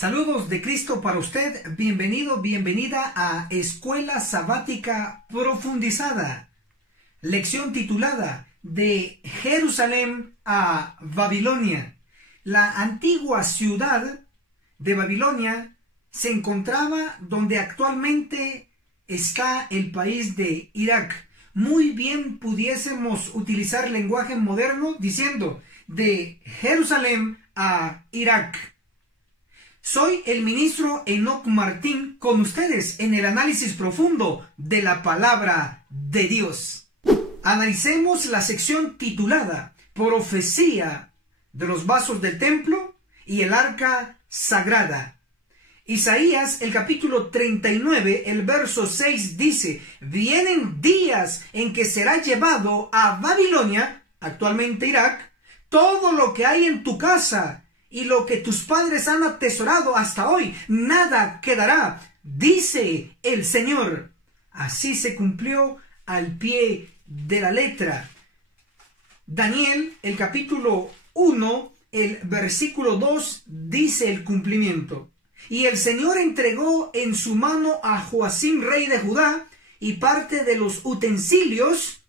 Saludos de Cristo para usted, bienvenido, bienvenida a Escuela Sabática Profundizada. Lección titulada De Jerusalén a Babilonia. La antigua ciudad de Babilonia se encontraba donde actualmente está el país de Irak. Muy bien pudiésemos utilizar lenguaje moderno diciendo de Jerusalén a Irak. Soy el ministro Enoc Martín con ustedes en el análisis profundo de la palabra de Dios. Analicemos la sección titulada Profecía de los vasos del templo y el arca sagrada. Isaías, el capítulo 39, el verso 6 dice: vienen días en que será llevado a Babilonia, actualmente Irak, todo lo que hay en tu casa y lo que tus padres han atesorado hasta hoy, nada quedará, dice el Señor. Así se cumplió al pie de la letra. Daniel, el capítulo 1, el versículo 2, dice el cumplimiento. Y el Señor entregó en su mano a Joacim, rey de Judá, y parte de los utensilios,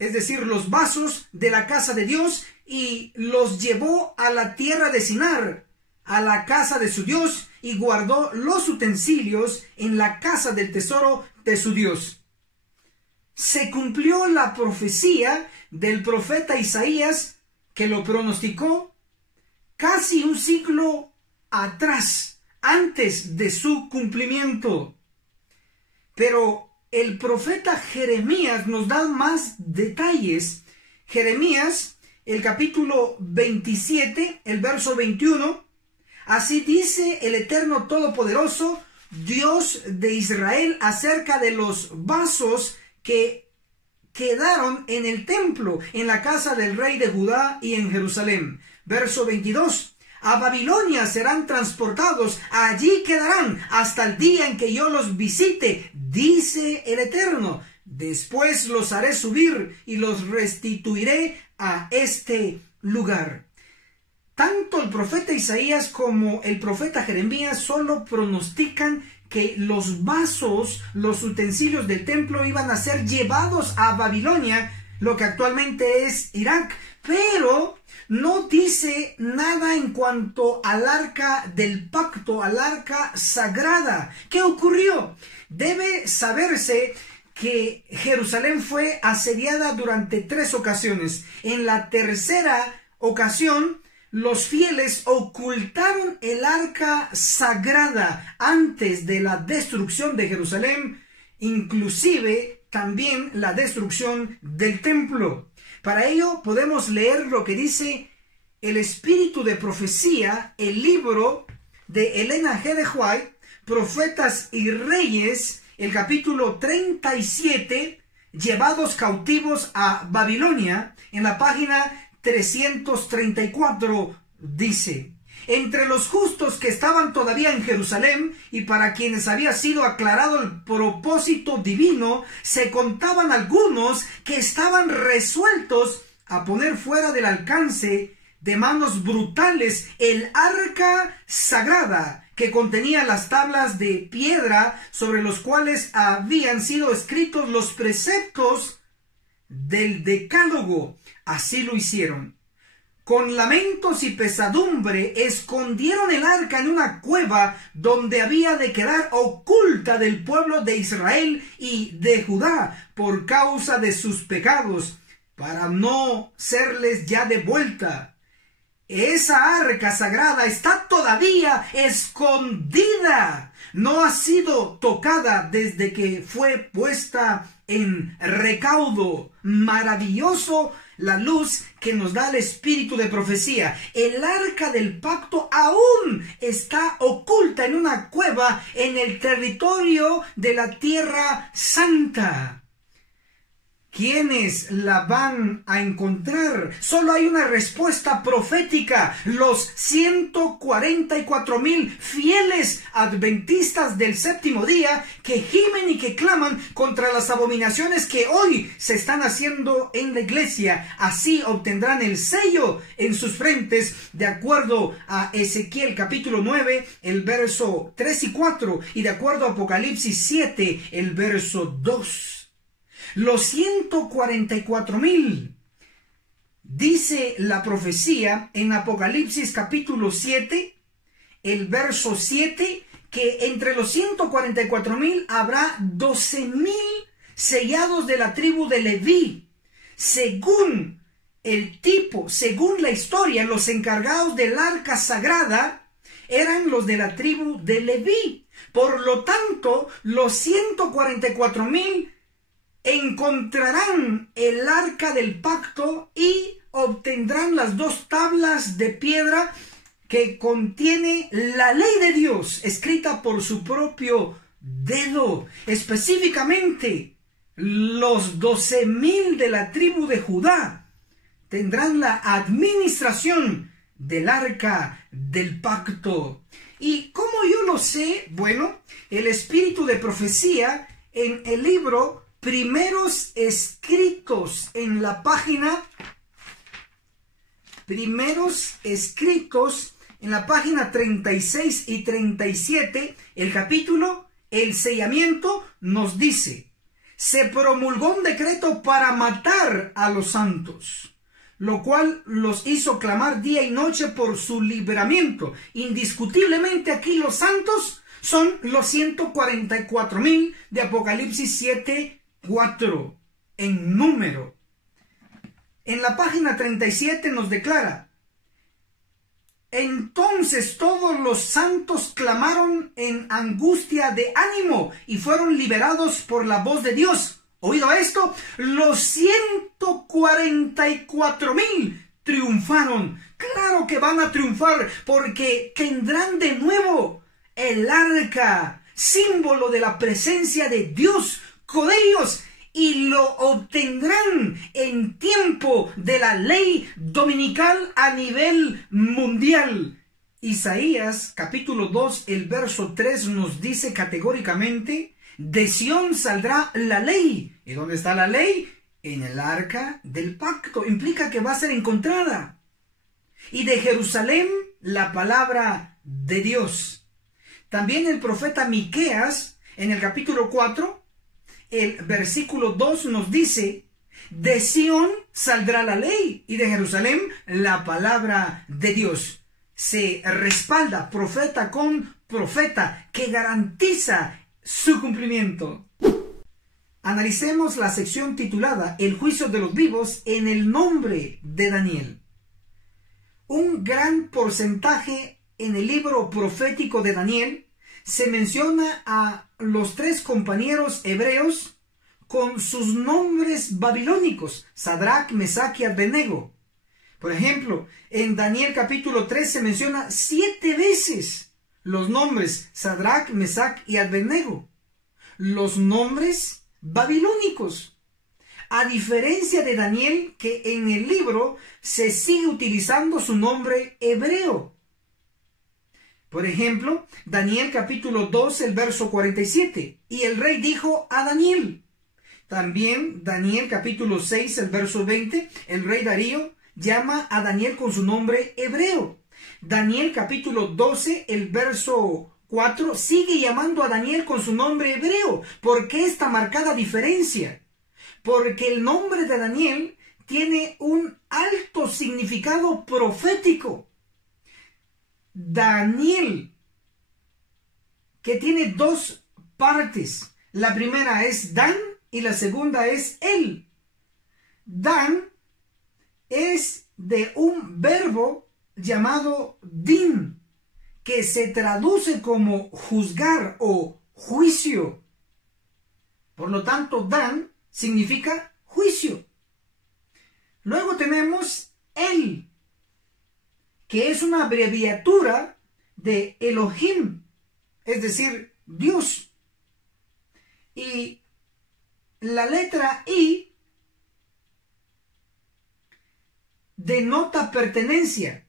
es decir, los vasos de la casa de Dios, y los llevó a la tierra de Sinar, a la casa de su Dios, y guardó los utensilios en la casa del tesoro de su Dios. Se cumplió la profecía del profeta Isaías, que lo pronosticó casi un siglo atrás, antes de su cumplimiento. Pero el profeta Jeremías nos da más detalles. Jeremías, el capítulo 27, el verso 21, así dice el Eterno Todopoderoso, Dios de Israel, acerca de los vasos que quedaron en el templo, en la casa del rey de Judá y en Jerusalén. Verso 22, a Babilonia serán transportados, allí quedarán hasta el día en que yo los visite, dice el Eterno. Después los haré subir y los restituiré a este lugar. Tanto el profeta Isaías como el profeta Jeremías solo pronostican que los vasos, los utensilios del templo iban a ser llevados a Babilonia, lo que actualmente es Irak, pero no dice nada en cuanto al arca del pacto, al arca sagrada. ¿Qué ocurrió? Debe saberse que Jerusalén fue asediada durante 3 ocasiones. En la tercera ocasión, los fieles ocultaron el arca sagrada antes de la destrucción de Jerusalén, inclusive también la destrucción del templo. Para ello podemos leer lo que dice el Espíritu de Profecía, el libro de Elena G. de White, Profetas y Reyes, el capítulo 37, llevados cautivos a Babilonia, en la página 334, dice: entre los justos que estaban todavía en Jerusalén y para quienes había sido aclarado el propósito divino, se contaban algunos que estaban resueltos a poner fuera del alcance de manos brutales el arca sagrada, que contenía las tablas de piedra sobre los cuales habían sido escritos los preceptos del decálogo. Así lo hicieron. Con lamentos y pesadumbre escondieron el arca en una cueva donde había de quedar oculta del pueblo de Israel y de Judá por causa de sus pecados, para no serles ya devuelta. Esa arca sagrada está todavía escondida. No ha sido tocada desde que fue puesta en recaudo. Maravilloso la luz que nos da el Espíritu de Profecía. El arca del pacto aún está oculta en una cueva en el territorio de la Tierra Santa. ¿Quiénes la van a encontrar? Solo hay una respuesta profética: los 144,000 fieles adventistas del séptimo día que gimen y que claman contra las abominaciones que hoy se están haciendo en la iglesia. Así obtendrán el sello en sus frentes, de acuerdo a Ezequiel capítulo 9, el verso 3 y 4, y de acuerdo a Apocalipsis 7, el verso 2. Los 144,000, dice la profecía en Apocalipsis capítulo 7, el verso 7, que entre los 144,000 habrá 12,000 sellados de la tribu de Leví. Según el tipo, según la historia, los encargados del arca sagrada eran los de la tribu de Leví. Por lo tanto, los 144,000 encontrarán el arca del pacto y obtendrán las 2 tablas de piedra que contiene la ley de Dios escrita por su propio dedo. Específicamente, los 12,000 de la tribu de Judá tendrán la administración del arca del pacto. ¿Y cómo yo lo sé? Bueno, el espíritu de profecía en el libro Primeros Escritos, en la página Primeros Escritos, en la página 36 y 37, el capítulo El sellamiento, nos dice: se promulgó un decreto para matar a los santos, lo cual los hizo clamar día y noche por su libramiento. Indiscutiblemente aquí los santos son los 144,000 de Apocalipsis 7:4 en número. En la página 37 nos declara: entonces todos los santos clamaron en angustia de ánimo y fueron liberados por la voz de Dios. ¿Oído esto? Los 144,000 triunfaron. Claro que van a triunfar, porque tendrán de nuevo el arca, símbolo de la presencia de Dios, con ellos, y lo obtendrán en tiempo de la ley dominical a nivel mundial. Isaías capítulo 2, el verso 3 nos dice categóricamente: de Sión saldrá la ley. ¿Y dónde está la ley? En el arca del pacto. Implica que va a ser encontrada. Y de Jerusalén la palabra de Dios. También el profeta Miqueas, en el capítulo 4, el versículo 2 nos dice: de Sión saldrá la ley y de Jerusalén la palabra de Dios. Se respalda profeta con profeta que garantiza su cumplimiento. Analicemos la sección titulada El juicio de los vivos en el nombre de Daniel. Un gran porcentaje en el libro profético de Daniel se menciona a los 3 compañeros hebreos con sus nombres babilónicos: Sadrach, Mesach y Abednego. Por ejemplo, en Daniel capítulo 3 se menciona 7 veces los nombres Sadrach, Mesach y Abednego, los nombres babilónicos. A diferencia de Daniel, que en el libro se sigue utilizando su nombre hebreo. Por ejemplo, Daniel capítulo 2, el verso 47. Y el rey dijo a Daniel. También Daniel capítulo 6, el verso 20. El rey Darío llama a Daniel con su nombre hebreo. Daniel capítulo 12, el verso 4, sigue llamando a Daniel con su nombre hebreo. ¿Por qué esta marcada diferencia? Porque el nombre de Daniel tiene un alto significado profético. Daniel, que tiene 2 partes. La primera es Dan y la segunda es El. Dan es de un verbo llamado din, que se traduce como juzgar o juicio. Por lo tanto, Dan significa juicio. Luego tenemos El, que es una abreviatura de Elohim, es decir, Dios. Y la letra I denota pertenencia,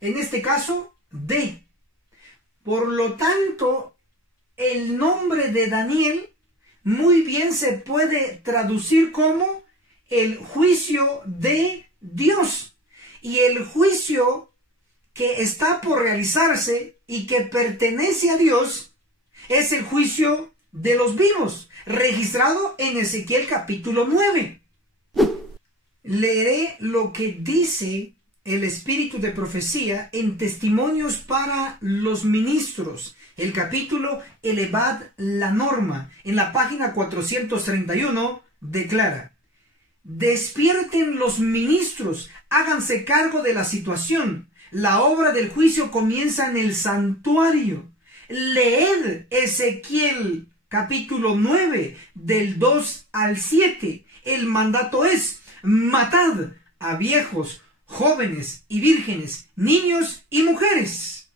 en este caso, de. Por lo tanto, el nombre de Daniel muy bien se puede traducir como el juicio de Dios. Y el juicio que está por realizarse y que pertenece a Dios es el juicio de los vivos, registrado en Ezequiel capítulo 9. Leeré lo que dice el espíritu de profecía en Testimonios para los Ministros, el capítulo Elevad la Norma, en la página 431, declara: despierten los ministros, háganse cargo de la situación. La obra del juicio comienza en el santuario. Leed Ezequiel capítulo 9, del 2 al 7. El mandato es: matad a viejos, jóvenes y vírgenes, niños y mujeres.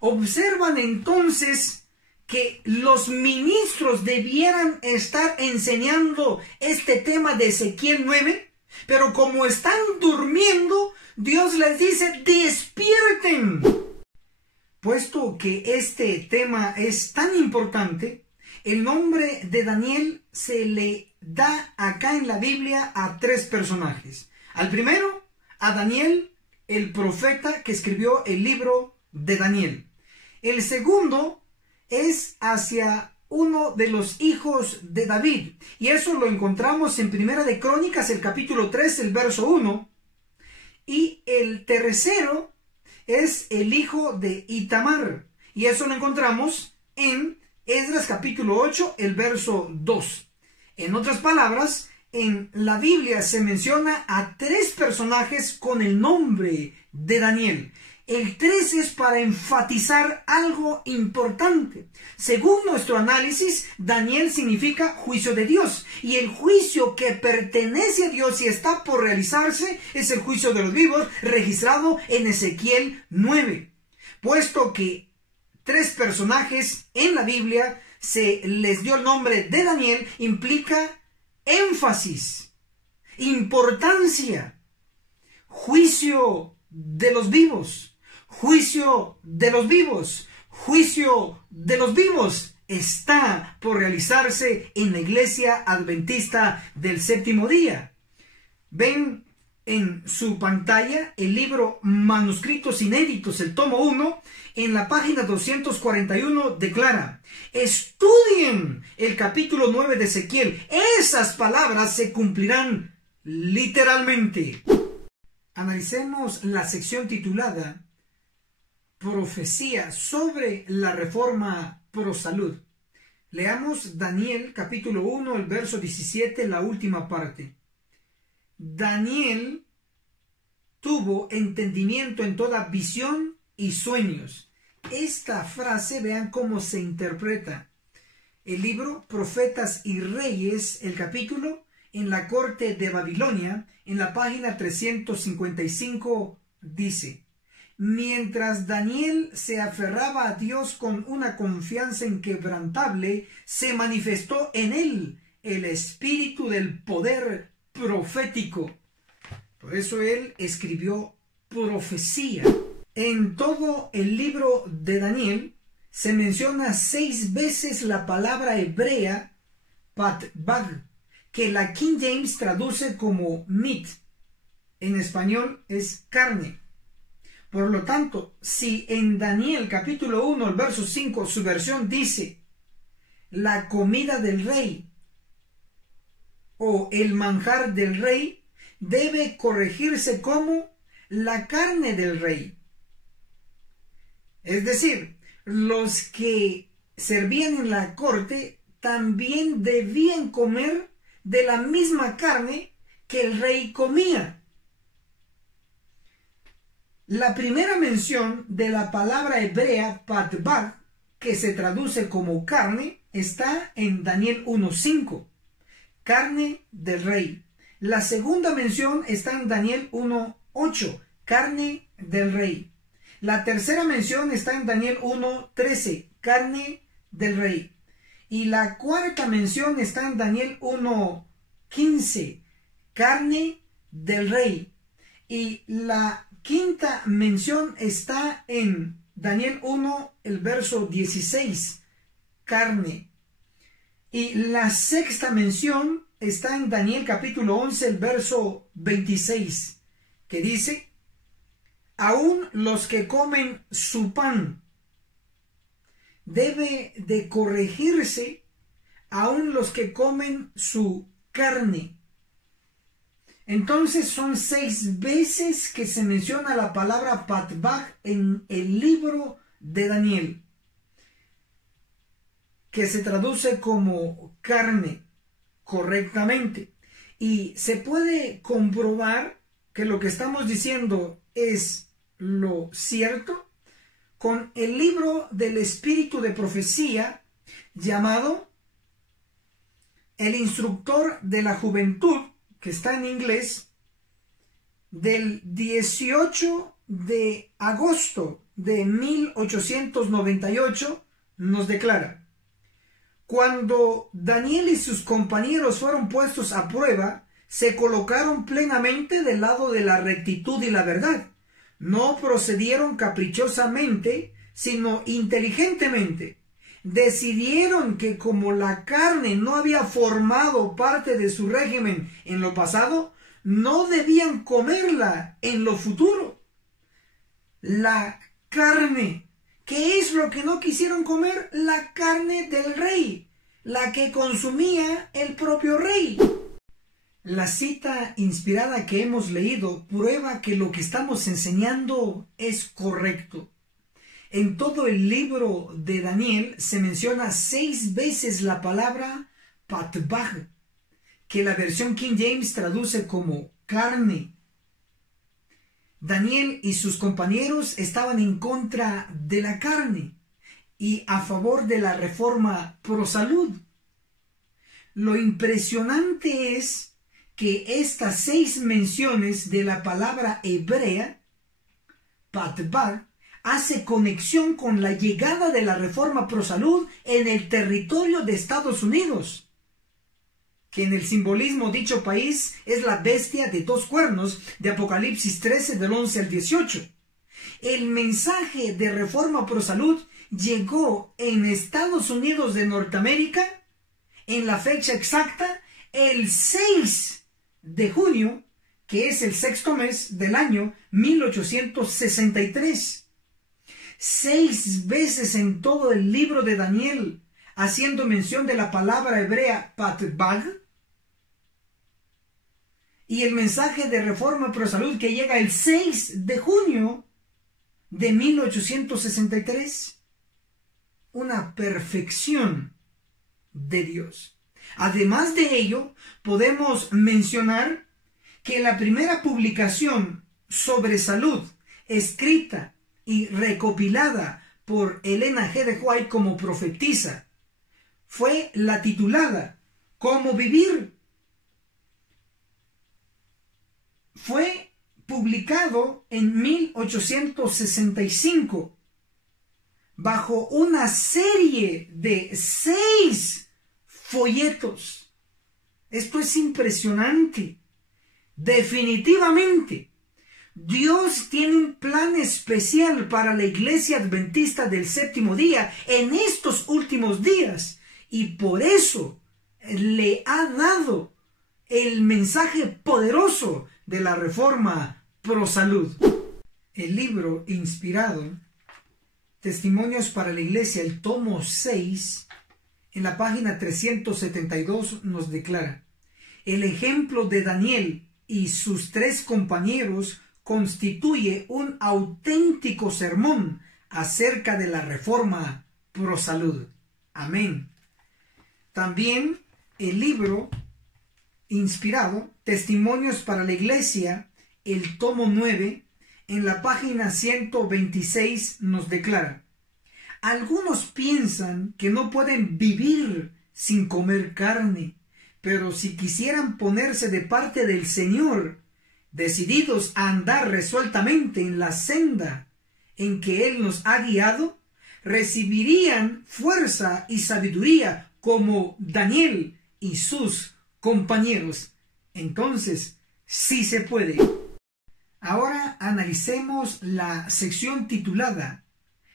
Observan entonces que los ministros debieran estar enseñando este tema de Ezequiel 9, pero como están durmiendo, Dios les dice: despierten. Puesto que este tema es tan importante, el nombre de Daniel se le da acá en la Biblia a tres personajes. Al primero, a Daniel, el profeta que escribió el libro de Daniel. El segundo es hacia uno de los hijos de David, y eso lo encontramos en Primera de Crónicas, el capítulo 3, el verso 1. Y el tercero es el hijo de Itamar, y eso lo encontramos en Esdras capítulo 8, el verso 2. En otras palabras, en la Biblia se menciona a tres personajes con el nombre de Daniel. El 3 es para enfatizar algo importante. Según nuestro análisis, Daniel significa juicio de Dios, y el juicio que pertenece a Dios y está por realizarse es el juicio de los vivos, registrado en Ezequiel 9. Puesto que tres personajes en la Biblia se les dio el nombre de Daniel, implica énfasis, importancia, juicio de los vivos, juicio de los vivos, juicio de los vivos está por realizarse en la Iglesia Adventista del Séptimo Día. Ven en su pantalla el libro Manuscritos Inéditos, el tomo 1, en la página 241 declara: estudien el capítulo 9 de Ezequiel, esas palabras se cumplirán literalmente. Analicemos la sección titulada Profecía sobre la Reforma Pro Salud. Leamos Daniel capítulo 1, el verso 17, la última parte. Daniel tuvo entendimiento en toda visión y sueños. Esta frase, vean cómo se interpreta. El libro Profetas y Reyes, el capítulo, en la corte de Babilonia, en la página 355, dice: mientras Daniel se aferraba a Dios con una confianza inquebrantable, se manifestó en él el espíritu del poder profético. Por eso él escribió profecía. En todo el libro de Daniel se menciona 6 veces la palabra hebrea patbag, que la King James traduce como meat. En español es carne. Por lo tanto, si en Daniel capítulo 1, el verso 5, su versión dice la comida del rey o el manjar del rey, debe corregirse como la carne del rey. Es decir, los que servían en la corte también debían comer de la misma carne que el rey comía. La primera mención de la palabra hebrea patbag, que se traduce como carne, está en Daniel 1:5, carne del rey. La segunda mención está en Daniel 1:8, carne del rey. La tercera mención está en Daniel 1:13, carne del rey. Y la cuarta mención está en Daniel 1:15, carne del rey. Y la quinta mención está en Daniel 1, el verso 16, carne. Y la sexta mención está en Daniel capítulo 11, el verso 26, que dice: aún los que comen su pan debe de corregirse, aún los que comen su carne. Entonces son 6 veces que se menciona la palabra patbaj en el libro de Daniel, que se traduce como carne correctamente. Y se puede comprobar que lo que estamos diciendo es lo cierto con el libro del espíritu de profecía llamado El instructor de la juventud, que está en inglés, del 18 de agosto de 1898, nos declara: cuando Daniel y sus compañeros fueron puestos a prueba, se colocaron plenamente del lado de la rectitud y la verdad. No procedieron caprichosamente, sino inteligentemente. Decidieron que como la carne no había formado parte de su régimen en lo pasado, no debían comerla en lo futuro. La carne. ¿Qué es lo que no quisieron comer? La carne del rey, la que consumía el propio rey. La cita inspirada que hemos leído prueba que lo que estamos enseñando es correcto. En todo el libro de Daniel se menciona 6 veces la palabra patbaj, que la versión King James traduce como carne. Daniel y sus compañeros estaban en contra de la carne y a favor de la reforma pro salud. Lo impresionante es que estas 6 menciones de la palabra hebrea, patbaj, hace conexión con la llegada de la reforma pro salud en el territorio de Estados Unidos, que en el simbolismo dicho país es la bestia de 2 cuernos de Apocalipsis 13 del 11 al 18. El mensaje de reforma pro salud llegó en Estados Unidos de Norteamérica en la fecha exacta el 6 de junio, que es el 6º mes del año 1863. 6 veces en todo el libro de Daniel, haciendo mención de la palabra hebrea patbaj, y el mensaje de reforma pro salud que llega el 6 de junio de 1863. Una perfección de Dios. Además de ello, podemos mencionar que la primera publicación sobre salud escrita y recopilada por Elena G. de White como profetisa fue la titulada ¿Cómo vivir? Fue publicado en 1865 bajo una serie de 6 folletos. Esto es impresionante. Definitivamente, Dios tiene un plan especial para la Iglesia Adventista del Séptimo Día en estos últimos días, y por eso le ha dado el mensaje poderoso de la reforma pro salud. El libro inspirado, Testimonios para la Iglesia, el tomo 6, en la página 372 nos declara: el ejemplo de Daniel y sus 3 compañeros constituye un auténtico sermón acerca de la reforma pro salud. Amén. También el libro inspirado, Testimonios para la Iglesia, el tomo 9, en la página 126 nos declara: algunos piensan que no pueden vivir sin comer carne, pero si quisieran ponerse de parte del Señor, decididos a andar resueltamente en la senda en que Él nos ha guiado, recibirían fuerza y sabiduría como Daniel y sus compañeros. Entonces, sí se puede. Ahora analicemos la sección titulada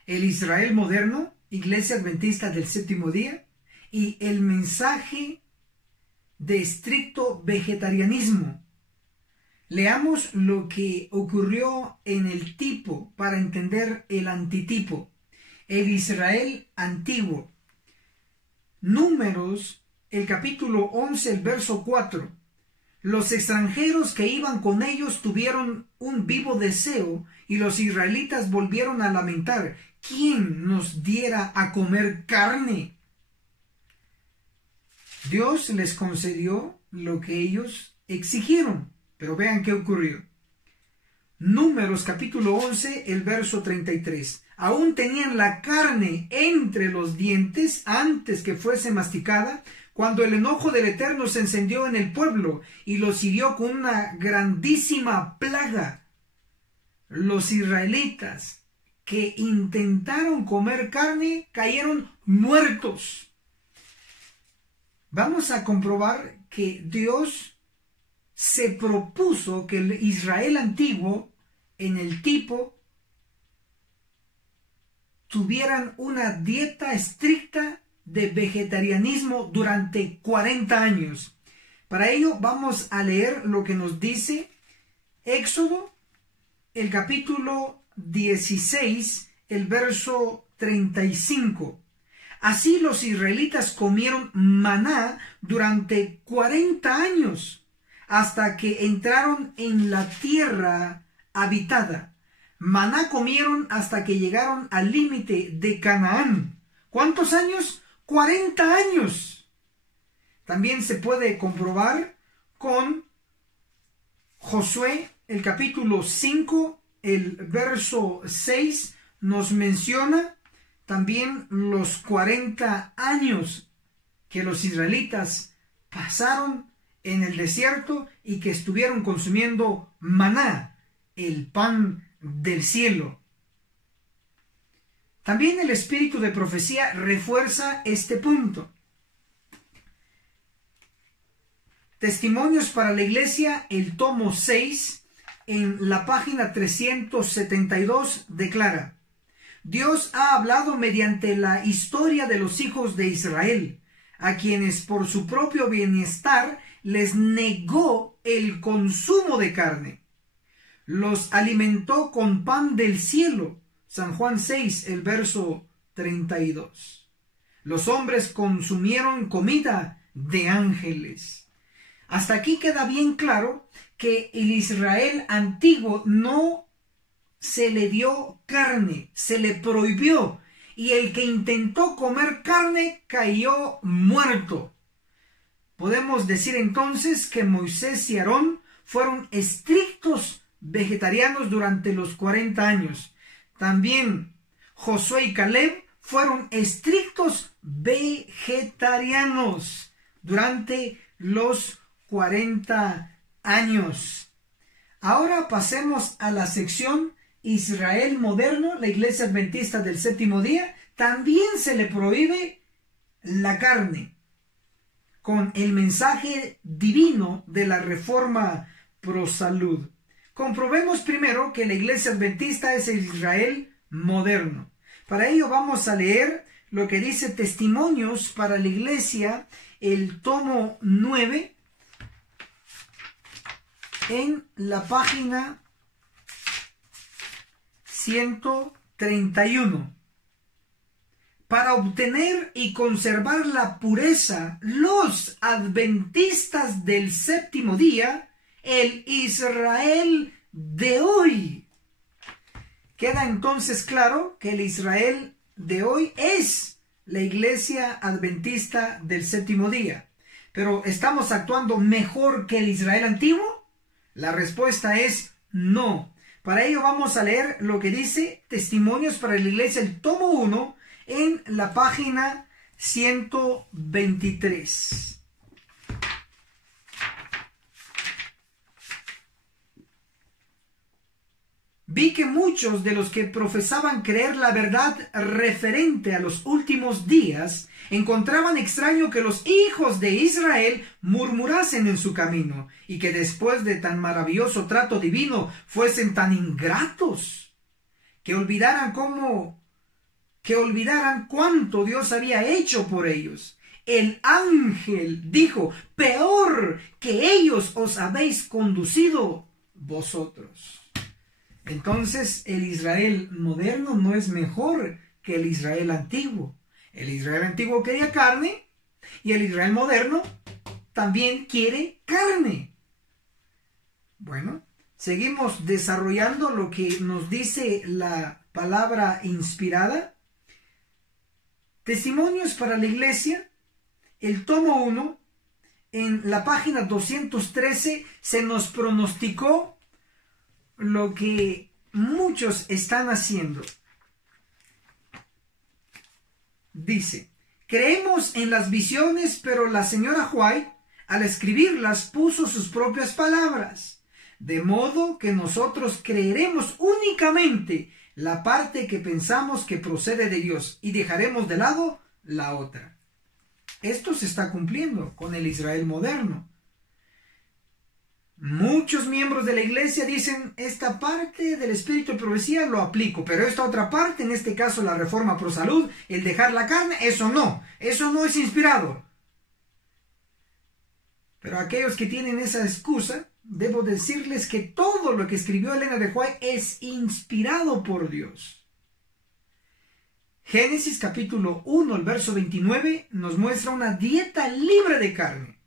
El Israel moderno, Iglesia Adventista del Séptimo Día, y el mensaje de estricto vegetarianismo. Leamos lo que ocurrió en el tipo para entender el antitipo, el Israel antiguo. Números, el capítulo 11, el verso 4. Los extranjeros que iban con ellos tuvieron un vivo deseo y los israelitas volvieron a lamentar: ¿quién nos diera a comer carne? Dios les concedió lo que ellos exigieron, pero vean qué ocurrió. Números capítulo 11, el verso 33. Aún tenían la carne entre los dientes antes que fuese masticada, cuando el enojo del Eterno se encendió en el pueblo y los hirió con una grandísima plaga. Los israelitas que intentaron comer carne cayeron muertos. Vamos a comprobar que Dios se propuso que el Israel antiguo, en el tipo, tuvieran una dieta estricta de vegetarianismo durante 40 años. Para ello vamos a leer lo que nos dice Éxodo, el capítulo 16, el verso 35. Así los israelitas comieron maná durante 40 años, hasta que entraron en la tierra habitada. Maná comieron hasta que llegaron al límite de Canaán. ¿Cuántos años? 40 años. También se puede comprobar con Josué, el capítulo 5, el verso 6, nos menciona también los 40 años que los israelitas pasaron en el desierto y que estuvieron consumiendo maná, el pan del cielo. También el espíritu de profecía refuerza este punto. Testimonios para la Iglesia, el tomo 6, en la página 372, declara: Dios ha hablado mediante la historia de los hijos de Israel, a quienes por su propio bienestar les negó el consumo de carne. Los alimentó con pan del cielo. San Juan 6, el verso 32. Los hombres consumieron comida de ángeles. Hasta aquí queda bien claro que el Israel antiguo no se le dio carne, se le prohibió, y el que intentó comer carne cayó muerto. Podemos decir entonces que Moisés y Aarón fueron estrictos vegetarianos durante los 40 años. También Josué y Caleb fueron estrictos vegetarianos durante los 40 años. Ahora pasemos a la sección Israel moderno, la Iglesia Adventista del Séptimo Día. También se le prohíbe la carne, con el mensaje divino de la reforma pro salud. Comprobemos primero que la Iglesia Adventista es el Israel moderno. Para ello vamos a leer lo que dice Testimonios para la Iglesia, el tomo 9, en la página 131. Para obtener y conservar la pureza, los adventistas del séptimo día, el Israel de hoy. Queda entonces claro que el Israel de hoy es la Iglesia Adventista del Séptimo Día. Pero ¿estamos actuando mejor que el Israel antiguo? La respuesta es no. Para ello vamos a leer lo que dice Testimonios para la Iglesia, el tomo 1, en la página 123. vi que muchos de los que profesaban creer la verdad referente a los últimos días encontraban extraño que los hijos de Israel murmurasen en su camino y que después de tan maravilloso trato divino fuesen tan ingratos, que olvidaran cuánto Dios había hecho por ellos. El ángel dijo: peor que ellos os habéis conducido vosotros. Entonces, el Israel moderno no es mejor que el Israel antiguo. El Israel antiguo quería carne y el Israel moderno también quiere carne. Bueno, seguimos desarrollando lo que nos dice la palabra inspirada. Testimonios para la Iglesia, el tomo 1, en la página 213 se nos pronosticó lo que muchos están haciendo. Dice: creemos en las visiones, pero la señora White, al escribirlas, puso sus propias palabras, de modo que nosotros creeremos únicamente la parte que pensamos que procede de Dios y dejaremos de lado la otra. Esto se está cumpliendo con el Israel moderno. Muchos miembros de la iglesia dicen: esta parte del espíritu de profecía lo aplico, pero esta otra parte, en este caso la reforma pro salud, el dejar la carne, eso no es inspirado. Pero aquellos que tienen esa excusa, debo decirles que todo lo que escribió Elena de White es inspirado por Dios. Génesis capítulo 1, el verso 29, nos muestra una dieta libre de carne.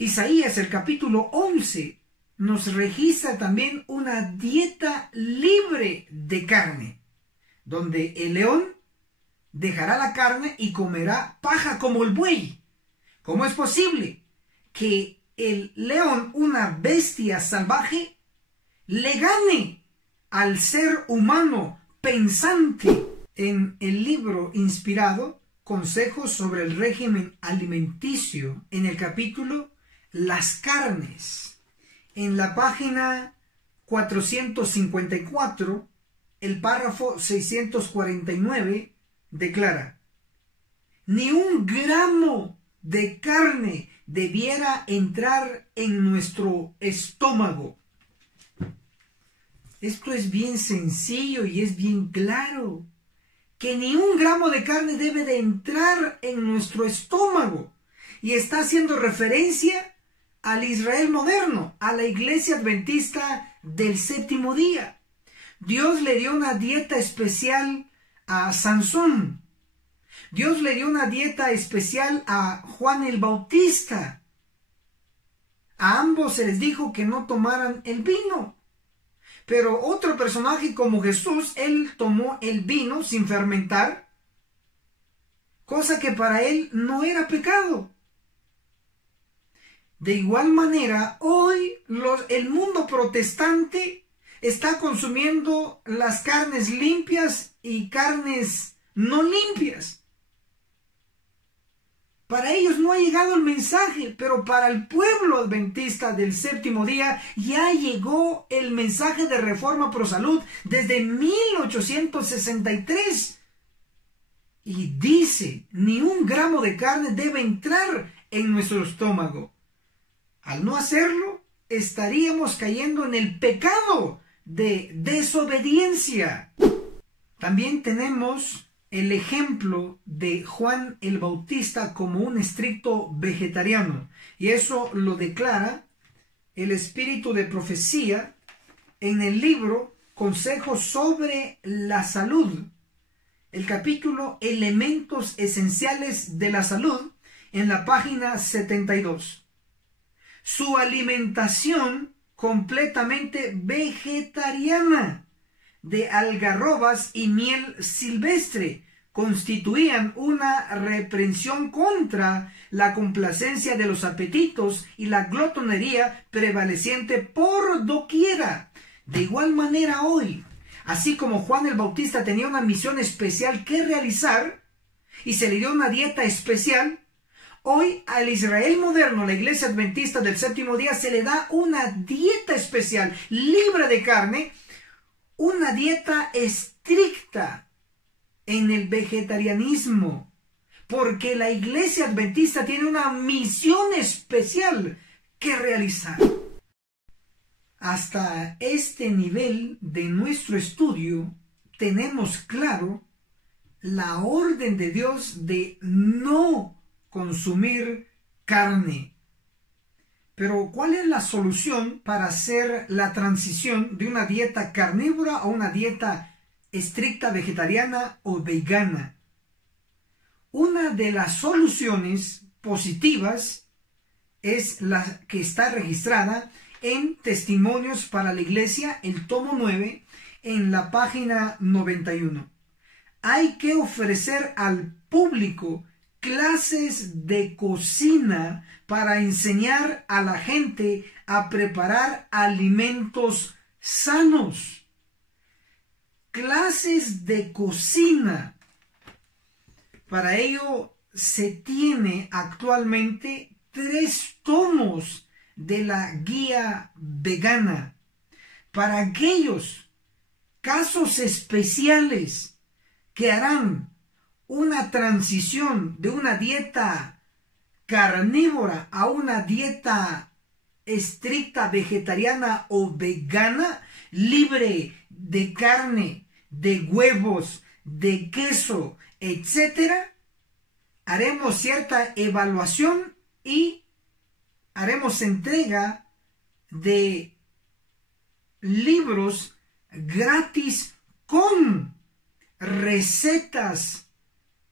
Isaías, el capítulo 11, nos registra también una dieta libre de carne, donde el león dejará la carne y comerá paja como el buey. ¿Cómo es posible que el león, una bestia salvaje, le gane al ser humano pensante? En el libro inspirado, Consejos sobre el régimen alimenticio, en el capítulo Las carnes, en la página 454, el párrafo 649 declara: ni un gramo de carne debiera entrar en nuestro estómago. Esto es bien sencillo y es bien claro, que ni un gramo de carne debe de entrar en nuestro estómago. Y está haciendo referencia al Israel moderno, a la iglesia adventista del séptimo día. Dios le dio una dieta especial a Sansón. Dios le dio una dieta especial a Juan el Bautista. A ambos se les dijo que no tomaran el vino. Pero otro personaje como Jesús, él tomó el vino sin fermentar, cosa que para él no era pecado. De igual manera, hoy el mundo protestante está consumiendo las carnes limpias y carnes no limpias. Para ellos no ha llegado el mensaje, pero para el pueblo adventista del séptimo día ya llegó el mensaje de reforma pro salud desde 1863. Y dice: ni un gramo de carne debe entrar en nuestro estómago. Al no hacerlo, estaríamos cayendo en el pecado de desobediencia. También tenemos el ejemplo de Juan el Bautista como un estricto vegetariano, y eso lo declara el espíritu de profecía en el libro Consejos sobre la Salud, el capítulo Elementos Esenciales de la Salud, en la página 72. Su alimentación completamente vegetariana de algarrobas y miel silvestre constituían una reprensión contra la complacencia de los apetitos y la glotonería prevaleciente por doquiera. De igual manera hoy, así como Juan el Bautista tenía una misión especial que realizar y se le dio una dieta especial, hoy al Israel moderno, la iglesia adventista del séptimo día, se le da una dieta especial libre de carne, una dieta estricta en el vegetarianismo, porque la Iglesia Adventista tiene una misión especial que realizar. Hasta este nivel de nuestro estudio tenemos claro la orden de Dios de no consumir carne. Pero ¿cuál es la solución para hacer la transición de una dieta carnívora a una dieta estricta vegetariana o vegana? Una de las soluciones positivas es la que está registrada en Testimonios para la Iglesia, el tomo 9, en la página 91. Hay que ofrecer al público clases de cocina para enseñar a la gente a preparar alimentos sanos. Clases de cocina. Para ello se tiene actualmente 3 tomos de la guía vegana. Para aquellos casos especiales que harán una transición de una dieta carnívora a una dieta estricta vegetariana o vegana, libre de carne, de huevos, de queso, etcétera, haremos cierta evaluación y haremos entrega de libros gratis con recetas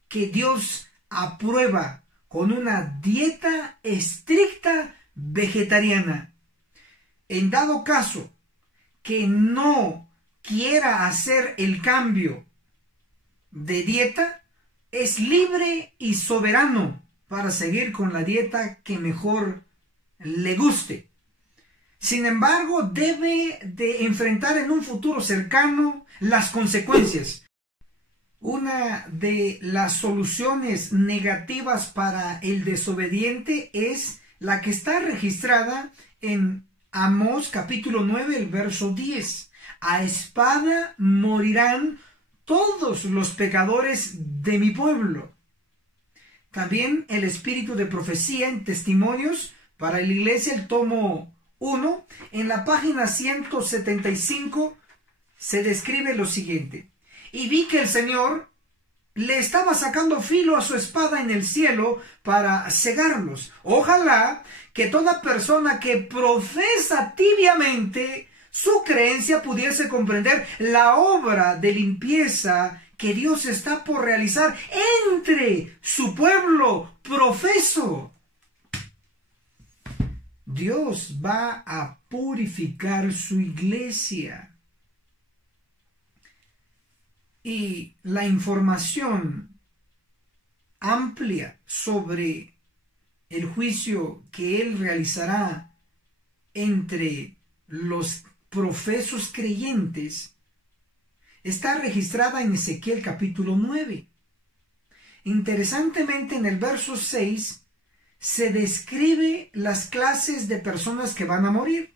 que Dios aprueba, con una dieta estricta vegetariana. En dado caso que no quiera hacer el cambio de dieta, es libre y soberano para seguir con la dieta que mejor le guste. Sin embargo, debe de enfrentar en un futuro cercano las consecuencias. Una de las soluciones negativas para el desobediente es la que está registrada en Amós capítulo 9, el verso 10. A espada morirán todos los pecadores de mi pueblo. También el espíritu de profecía en Testimonios para la Iglesia, el tomo 1, en la página 175 se describe lo siguiente. Y vi que el Señor le estaba sacando filo a su espada en el cielo para cegarlos. Ojalá que toda persona que profesa tibiamente su creencia pudiese comprender la obra de limpieza que Dios está por realizar entre su pueblo profeso. Dios va a purificar su iglesia. Y la información amplia sobre el juicio que Él realizará entre los profesos creyentes está registrada en Ezequiel capítulo 9. Interesantemente, en el verso 6 se describe las clases de personas que van a morir: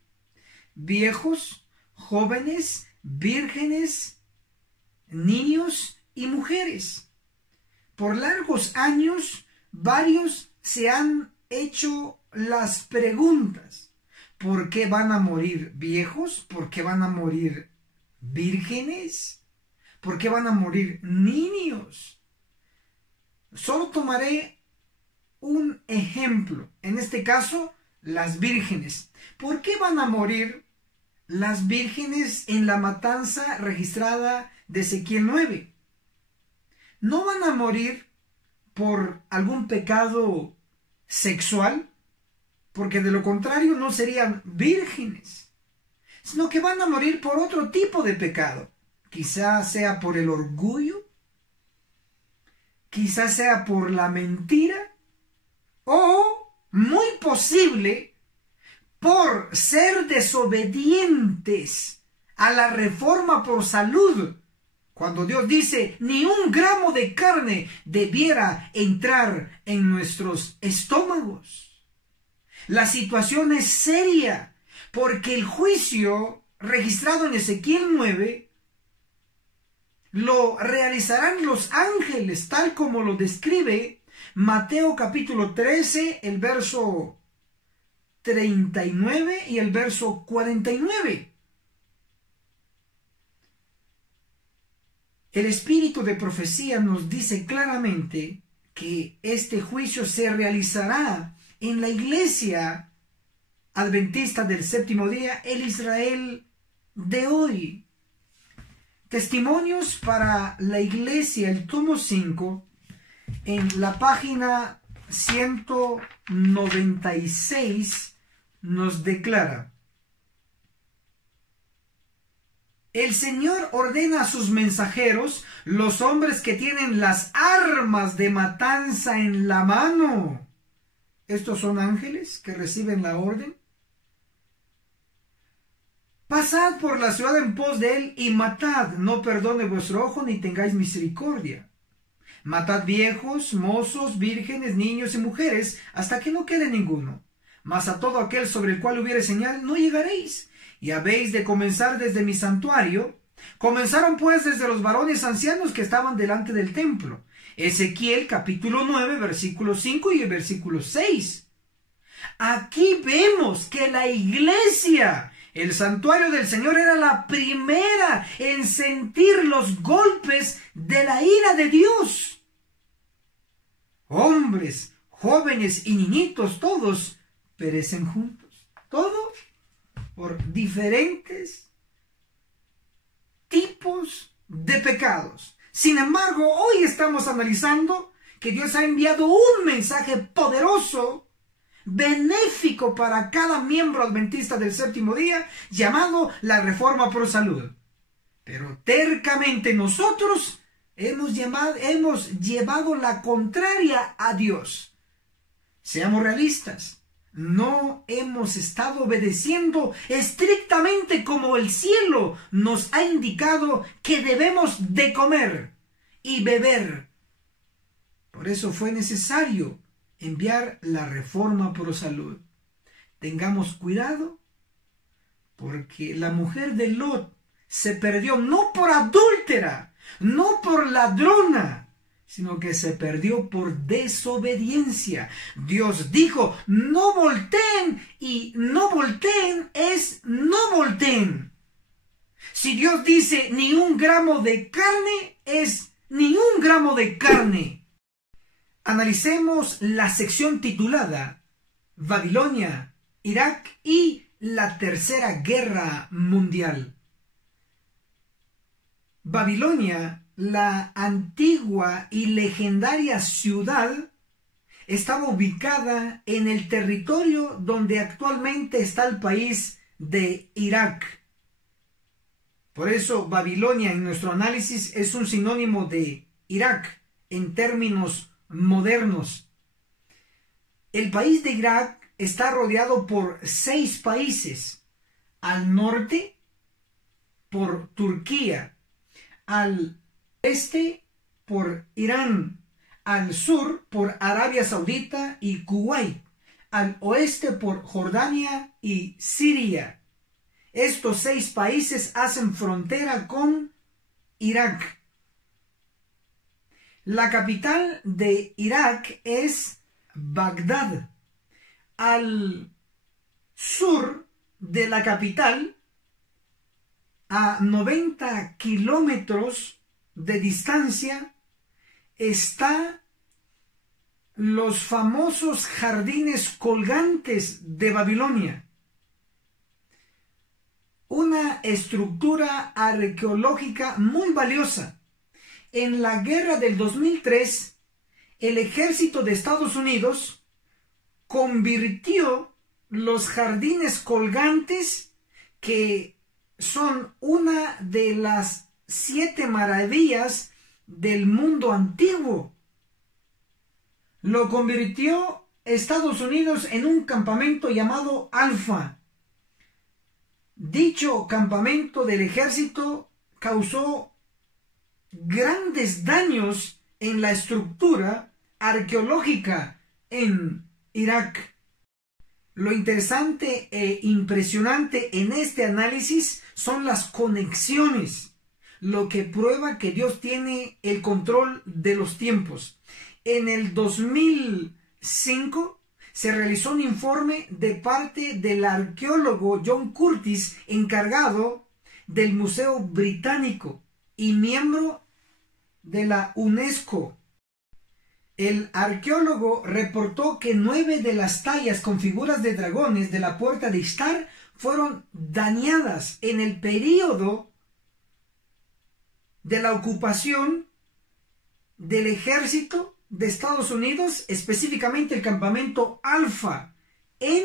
viejos, jóvenes, vírgenes, niños y mujeres. Por largos años, varios se han hecho las preguntas: ¿por qué van a morir viejos? ¿Por qué van a morir vírgenes? ¿Por qué van a morir niños? Solo tomaré un ejemplo. En este caso, las vírgenes. ¿Por qué van a morir las vírgenes en la matanza registrada de Ezequiel 9? No van a morir por algún pecado sexual, porque de lo contrario no serían vírgenes, sino que van a morir por otro tipo de pecado. Quizás sea por el orgullo, quizás sea por la mentira, o muy posible por ser desobedientes a la reforma por salud, cuando Dios dice ni un gramo de carne debiera entrar en nuestros estómagos. La situación es seria, porque el juicio registrado en Ezequiel 9 lo realizarán los ángeles, tal como lo describe Mateo capítulo 13, el verso 39 y el verso 49. El espíritu de profecía nos dice claramente que este juicio se realizará en la iglesia adventista del séptimo día, el Israel de hoy. Testimonios para la iglesia, el tomo 5, en la página 196 nos declara: el Señor ordena a sus mensajeros, los hombres que tienen las armas de matanza en la mano. ¿Estos son ángeles que reciben la orden? Pasad por la ciudad en pos de él y matad, no perdone vuestro ojo ni tengáis misericordia. Matad viejos, mozos, vírgenes, niños y mujeres, hasta que no quede ninguno. Mas a todo aquel sobre el cual hubiere señal no llegaréis. Y habéis de comenzar desde mi santuario. Comenzaron pues desde los varones ancianos que estaban delante del templo. Ezequiel capítulo 9, versículo 5 y el versículo 6. Aquí vemos que la iglesia, el santuario del Señor, era la primera en sentir los golpes de la ira de Dios. Hombres, jóvenes y niñitos, todos perecen juntos. Todos por diferentes tipos de pecados. Sin embargo, hoy estamos analizando que Dios ha enviado un mensaje poderoso, benéfico para cada miembro adventista del séptimo día, llamado la Reforma Pro Salud. Pero tercamente nosotros hemos llevado la contraria a Dios. Seamos realistas. No hemos estado obedeciendo estrictamente como el cielo nos ha indicado que debemos de comer y beber. Por eso fue necesario enviar la Reforma Pro Salud. Tengamos cuidado, porque la mujer de Lot se perdió no por adúltera, no por ladrona, sino que se perdió por desobediencia. Dios dijo, no volteen, y no volteen es no volteen. Si Dios dice ni un gramo de carne, es ni un gramo de carne. Analicemos la sección titulada Babilonia, Irak y la Tercera Guerra Mundial. Babilonia, la antigua y legendaria ciudad, estaba ubicada en el territorio donde actualmente está el país de Irak. Por eso Babilonia en nuestro análisis es un sinónimo de Irak en términos modernos. El país de Irak está rodeado por 6 países. Al norte por Turquía, al este por Irán, al sur por Arabia Saudita y Kuwait, al oeste por Jordania y Siria. Estos 6 países hacen frontera con Irak. La capital de Irak es Bagdad. Al sur de la capital, a 90 kilómetros de distancia, está los famosos jardines colgantes de Babilonia, una estructura arqueológica muy valiosa. En la guerra del 2003, el ejército de Estados Unidos convirtió los jardines colgantes, que son una de las 7 maravillas del mundo antiguo, lo convirtió Estados Unidos en un campamento llamado Alfa. Dicho campamento del ejército causó grandes daños en la estructura arqueológica en Irak. Lo interesante e impresionante en este análisis son las conexiones, lo que prueba que Dios tiene el control de los tiempos. En el 2005 se realizó un informe de parte del arqueólogo John Curtis, encargado del Museo Británico y miembro de la UNESCO. El arqueólogo reportó que 9 de las tallas con figuras de dragones de la puerta de Ishtar fueron dañadas en el período de la ocupación del ejército de Estados Unidos, específicamente el campamento Alfa, en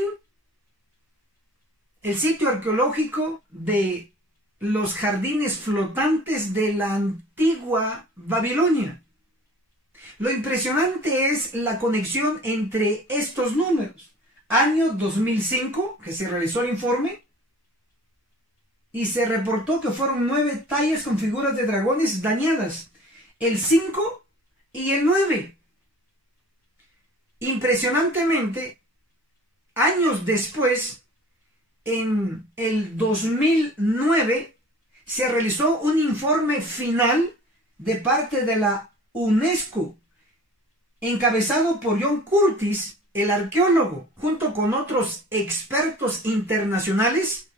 el sitio arqueológico de los jardines flotantes de la antigua Babilonia. Lo impresionante es la conexión entre estos números. Año 2005, que se realizó el informe, y se reportó que fueron 9 tallas con figuras de dragones dañadas. El 5 y el 9. Impresionantemente, años después, en el 2009, se realizó un informe final de parte de la UNESCO, encabezado por John Curtis, el arqueólogo, junto con otros expertos internacionales,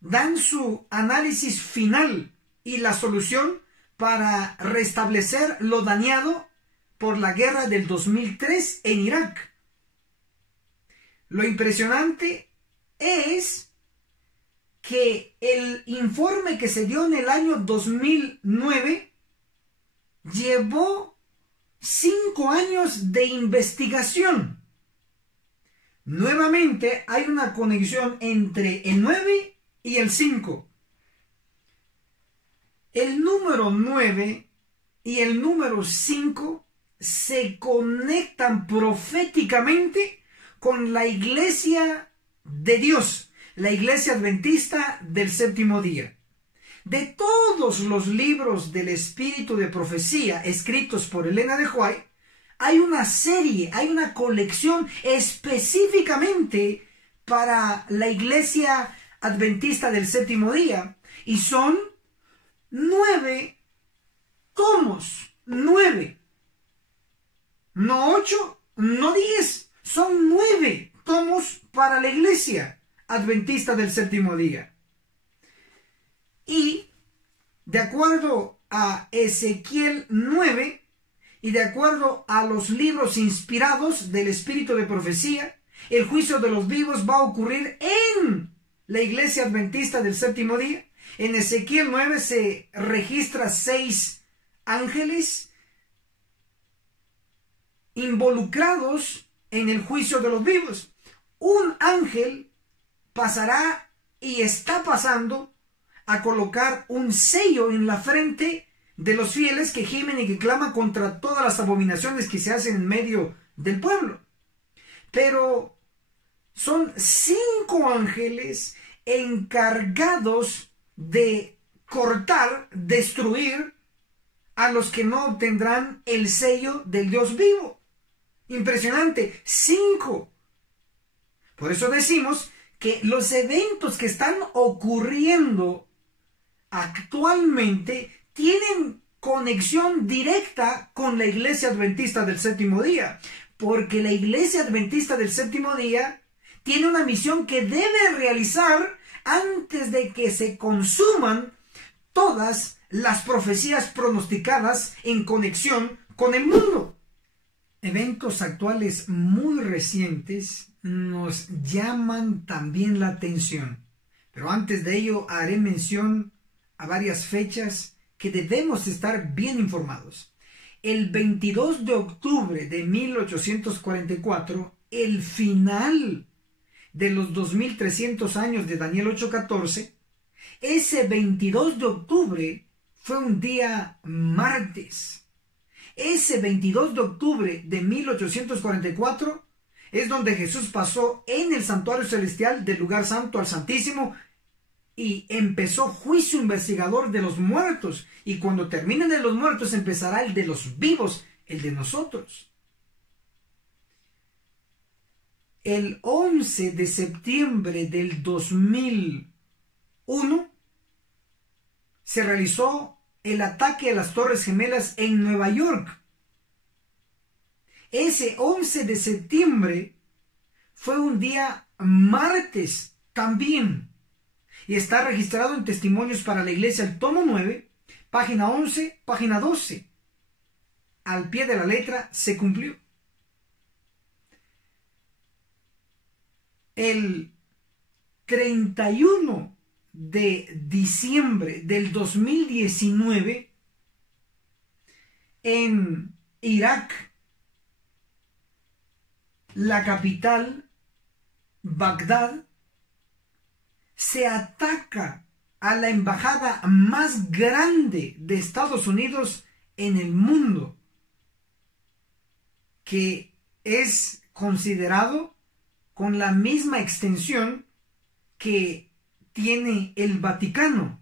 dan su análisis final y la solución para restablecer lo dañado por la guerra del 2003 en Irak. Lo impresionante es que el informe que se dio en el año 2009 llevó 5 años de investigación. Nuevamente hay una conexión entre el 9 y el 5. El número 9 y el número 5 se conectan proféticamente con la iglesia de Dios, la iglesia adventista del séptimo día. De todos los libros del espíritu de profecía escritos por Elena de White, hay una serie, hay una colección específicamente para la iglesia adventista del séptimo día, y son 9 tomos, 9, no 8, no 10, son 9 tomos para la iglesia adventista del séptimo día. Y de acuerdo a Ezequiel 9 y de acuerdo a los libros inspirados del espíritu de profecía, el juicio de los vivos va a ocurrir en la iglesia adventista del séptimo día. En Ezequiel 9 se registra 6 ángeles involucrados en el juicio de los vivos. Un ángel pasará y está pasando a colocar un sello en la frente de los fieles que gimen y que claman contra todas las abominaciones que se hacen en medio del pueblo. Pero son 5 ángeles encargados de cortar, destruir a los que no obtendrán el sello del Dios vivo. Impresionante, 5. Por eso decimos que los eventos que están ocurriendo actualmente tienen conexión directa con la iglesia adventista del séptimo día, porque la iglesia adventista del séptimo día tiene una misión que debe realizar antes de que se consuman todas las profecías pronosticadas en conexión con el mundo. Eventos actuales muy recientes nos llaman también la atención, pero antes de ello haré mención a varias fechas que debemos estar bien informados. El 22 de octubre de 1844, el final de los 2300 años de Daniel 8:14, ese 22 de octubre fue un día martes. Ese 22 de octubre de 1844 es donde Jesús pasó en el santuario celestial del lugar santo al santísimo y empezó juicio investigador de los muertos. Y cuando termine de los muertos empezará el de los vivos, el de nosotros. El 11 de septiembre del 2001 se realizó el ataque a las Torres Gemelas en Nueva York. Ese 11 de septiembre fue un día martes también. Y está registrado en Testimonios para la Iglesia, el tomo 9, página 11, página 12. Al pie de la letra se cumplió. El 31 de diciembre del 2019, en Irak, la capital, Bagdad, se ataca a la embajada más grande de Estados Unidos en el mundo, que es considerado con la misma extensión que tiene el Vaticano.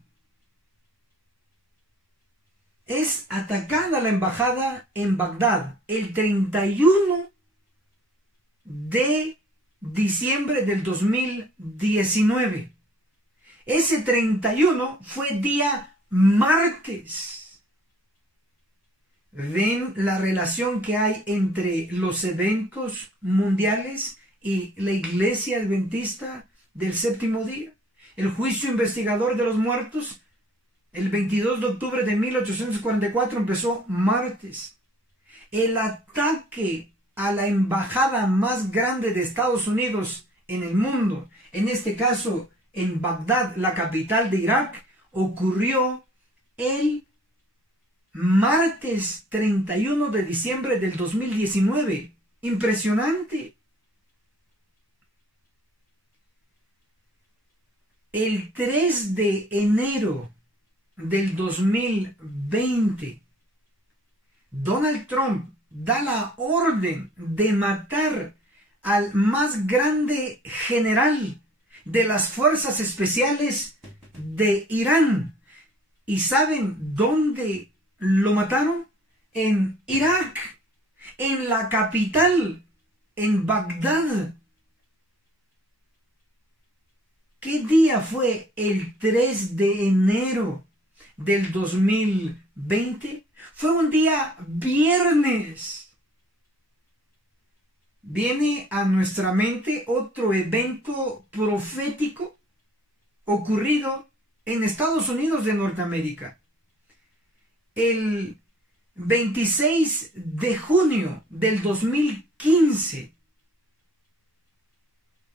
Es atacada la embajada en Bagdad el 31 de diciembre del 2019. Ese 31 fue día martes. ¿Ven la relación que hay entre los eventos mundiales y la Iglesia Adventista del Séptimo Día? El juicio investigador de los muertos, el 22 de octubre de 1844, empezó martes. El ataque a la embajada más grande de Estados Unidos en el mundo, en este caso en Bagdad, la capital de Irak, ocurrió el martes 31 de diciembre del 2019. Impresionante. El 3 de enero del 2020, Donald Trump da la orden de matar al más grande general de las fuerzas especiales de Irán. ¿Y saben dónde lo mataron? En Irak, en la capital, en Bagdad. ¿Qué día fue el 3 de enero del 2020? Fue un día viernes. Viene a nuestra mente otro evento profético ocurrido en Estados Unidos de Norteamérica. El 26 de junio del 2015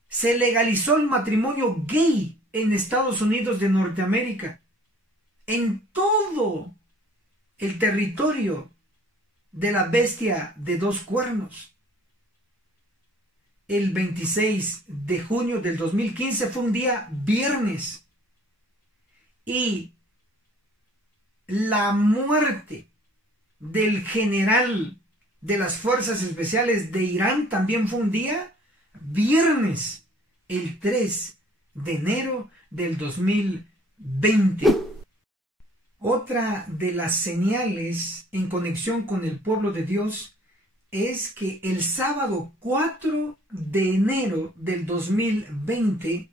se legalizó el matrimonio gay en Estados Unidos de Norteamérica. En todo el territorio de la bestia de dos cuernos. El 26 de junio del 2015 fue un día viernes. Y la muerte del general de las fuerzas especiales de Irán también fue un día viernes, el 3 de enero del 2020. Otra de las señales en conexión con el pueblo de Dios es que el sábado 4 de enero del 2020,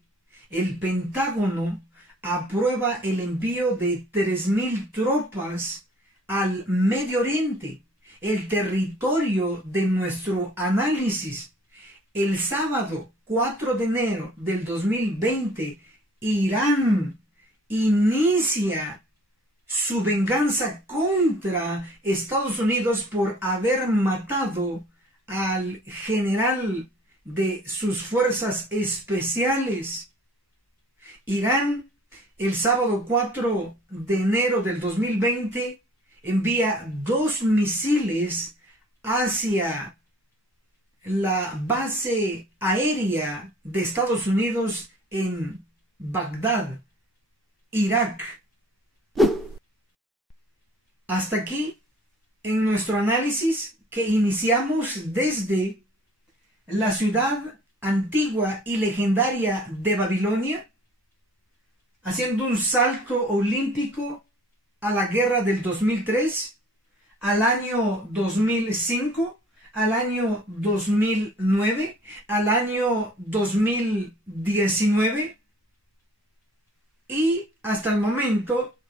el Pentágono aprueba el envío de 3,000 tropas al Medio Oriente, el territorio de nuestro análisis. El sábado 4 de enero del 2020, Irán inicia su venganza contra Estados Unidos por haber matado al general de sus fuerzas especiales. Irán, el sábado 4 de enero del 2020, envía 2 misiles hacia la base aérea de Estados Unidos en Bagdad, Irak. Hasta aquí, en nuestro análisis que iniciamos desde la ciudad antigua y legendaria de Babilonia, haciendo un salto olímpico a la guerra del 2003, al año 2005, al año 2009, al año 2019 y hasta el momento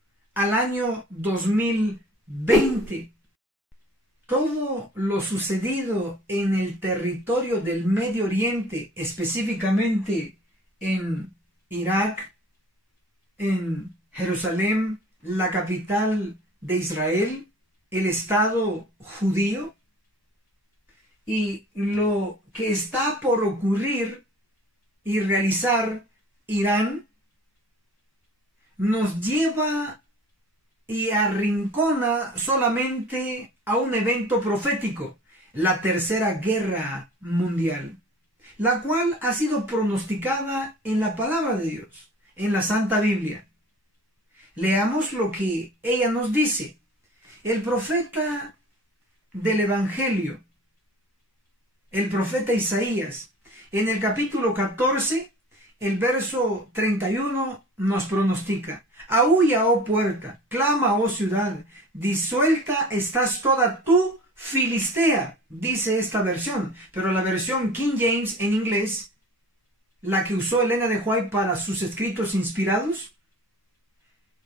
al año 2020. Todo lo sucedido en el territorio del Medio Oriente, específicamente en Irak, en Jerusalén, la capital de Israel, el Estado judío, y lo que está por ocurrir y realizar Irán, nos lleva y arrincona solamente a un evento profético, la Tercera Guerra Mundial, la cual ha sido pronosticada en la palabra de Dios, en la Santa Biblia. Leamos lo que ella nos dice. El profeta del Evangelio, el profeta Isaías, en el capítulo 14, el verso 31, nos pronostica: aúlla, oh puerta, clama, oh ciudad, disuelta estás toda tú, Filistea, dice esta versión, pero la versión King James en inglés, la que usó Elena de White para sus escritos inspirados,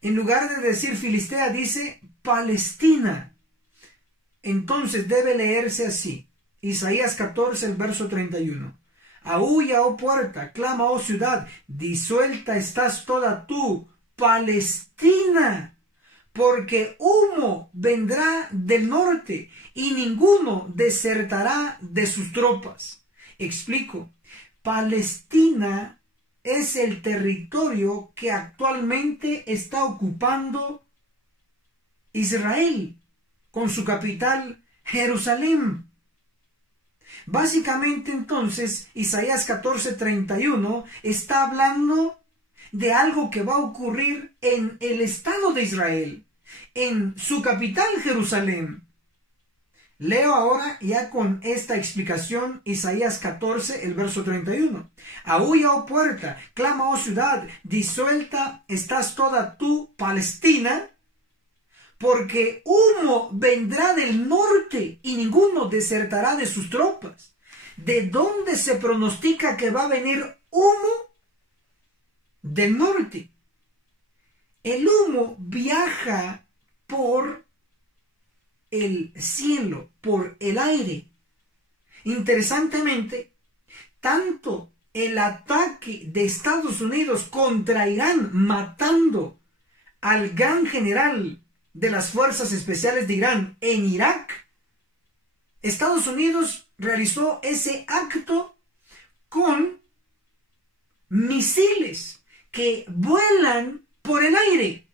en lugar de decir Filistea, dice Palestina. Entonces debe leerse así, Isaías 14, el verso 31. Aúlla, oh puerta, clama, oh ciudad, disuelta estás toda tú, Palestina, porque humo vendrá del norte y ninguno desertará de sus tropas. Explico. Palestina es el territorio que actualmente está ocupando Israel, con su capital Jerusalén. Básicamente entonces Isaías 14:31 está hablando de algo que va a ocurrir en el Estado de Israel, en su capital Jerusalén. Leo ahora ya con esta explicación Isaías 14, el verso 31. Aúlla, oh puerta, clama, oh ciudad, disuelta estás toda tú, Palestina, porque humo vendrá del norte y ninguno desertará de sus tropas. ¿De dónde se pronostica que va a venir humo? Del norte. El humo viaja por el cielo, por el aire. Interesantemente, tanto el ataque de Estados Unidos contra Irán, matando al gran general de las fuerzas especiales de Irán en Irak, Estados Unidos realizó ese acto con misiles que vuelan por el aire.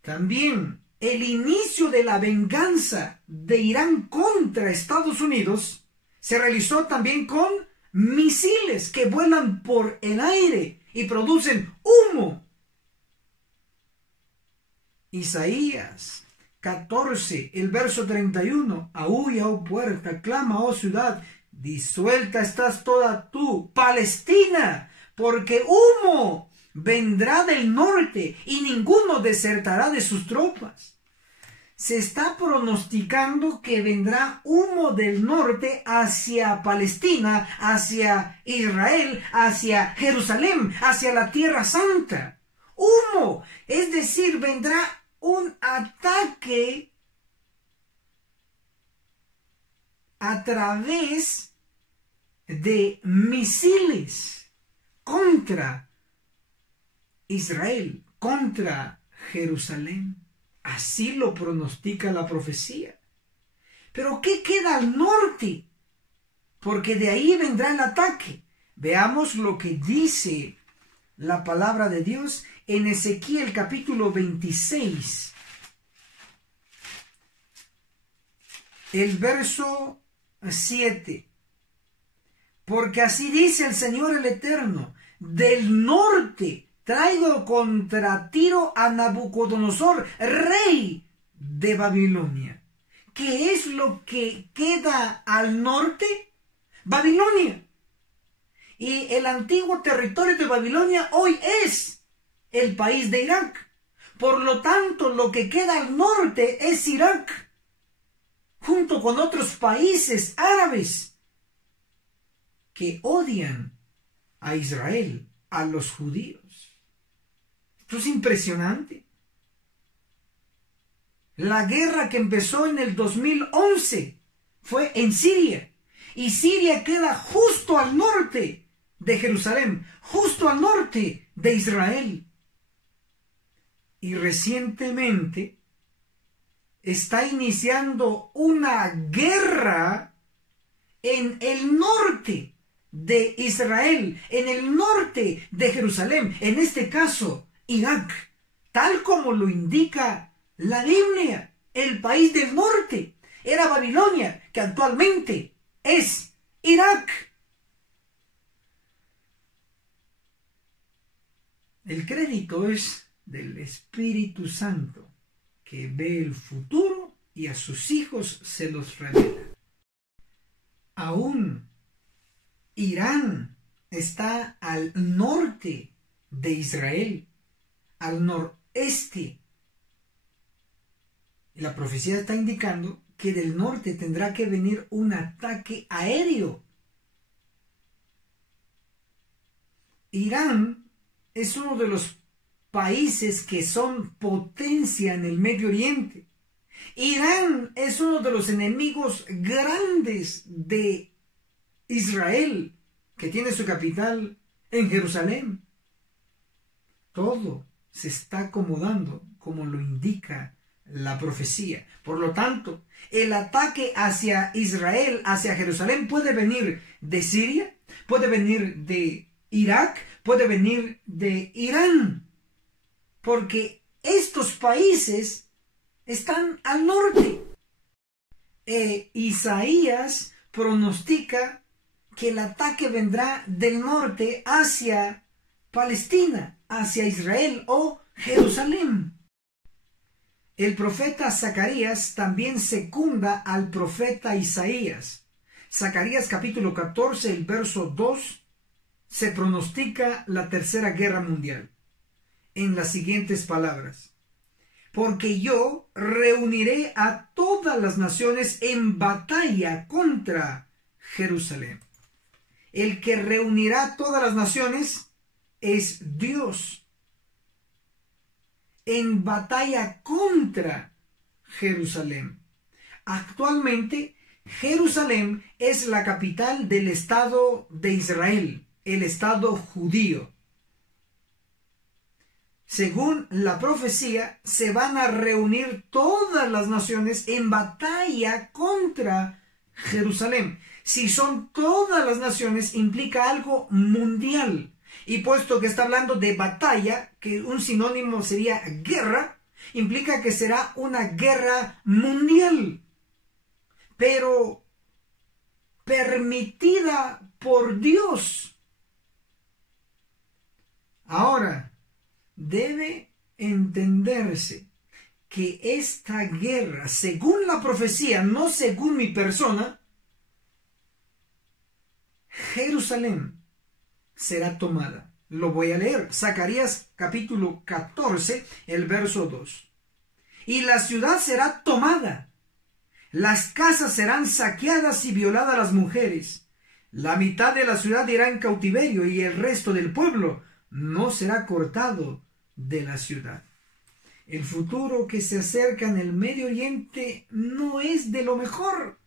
También el inicio de la venganza de Irán contra Estados Unidos se realizó también con misiles que vuelan por el aire y producen humo. Isaías 14, el verso 31. Aúlla, oh puerta, clama, oh ciudad, disuelta estás toda tú, Palestina, porque humo vendrá del norte y ninguno desertará de sus tropas. Se está pronosticando que vendrá humo del norte hacia Palestina, hacia Israel, hacia Jerusalén, hacia la Tierra Santa. Humo, es decir, vendrá un ataque a través de misiles contra Israel, contra Jerusalén. Así lo pronostica la profecía. Pero ¿qué queda al norte? Porque de ahí vendrá el ataque. Veamos lo que dice la palabra de Dios en Ezequiel capítulo 26. El verso 7. Porque así dice el Señor el Eterno, del norte traigo contra Tiro a Nabucodonosor, rey de Babilonia. ¿Qué es lo que queda al norte? Babilonia. Y el antiguo territorio de Babilonia hoy es el país de Irak. Por lo tanto, lo que queda al norte es Irak, junto con otros países árabes que odian a Israel, a los judíos. Esto es impresionante. La guerra que empezó en el 2011 fue en Siria. Y Siria queda justo al norte de Jerusalén, justo al norte de Israel. Y recientemente está iniciando una guerra en el norte de Israel, en el norte de Jerusalén, en este caso Irak, tal como lo indica la Biblia. El país del norte era Babilonia, que actualmente es Irak. El crédito es del Espíritu Santo, que ve el futuro y a sus hijos se los revela. Aún Irán está al norte de Israel, al noreste. La profecía está indicando que del norte tendrá que venir un ataque aéreo. Irán es uno de los países que son potencia en el Medio Oriente. Irán es uno de los enemigos grandes de Israel, que tiene su capital en Jerusalén. Todo se está acomodando como lo indica la profecía. Por lo tanto, el ataque hacia Israel, hacia Jerusalén, puede venir de Siria, puede venir de Irak, puede venir de Irán, porque estos países están al norte. Isaías pronostica que el ataque vendrá del norte hacia Palestina, hacia Israel o Jerusalén. El profeta Zacarías también secunda al profeta Isaías. Zacarías capítulo 14, el verso 2, se pronostica la tercera guerra mundial en las siguientes palabras: porque yo reuniré a todas las naciones en batalla contra Jerusalén. El que reunirá a todas las naciones es Dios, en batalla contra Jerusalén. Actualmente, Jerusalén es la capital del Estado de Israel, el Estado judío. Según la profecía, se van a reunir todas las naciones en batalla contra Jerusalén. Si son todas las naciones, implica algo mundial. Y puesto que está hablando de batalla, que un sinónimo sería guerra, implica que será una guerra mundial, pero permitida por Dios. Ahora, debe entenderse que esta guerra, según la profecía, no según mi persona, Jerusalén será tomada. Lo voy a leer. Zacarías capítulo 14, el verso 2. Y la ciudad será tomada, las casas serán saqueadas y violadas las mujeres. La mitad de la ciudad irá en cautiverio y el resto del pueblo no será cortado de la ciudad. El futuro que se acerca en el Medio Oriente no es de lo mejor,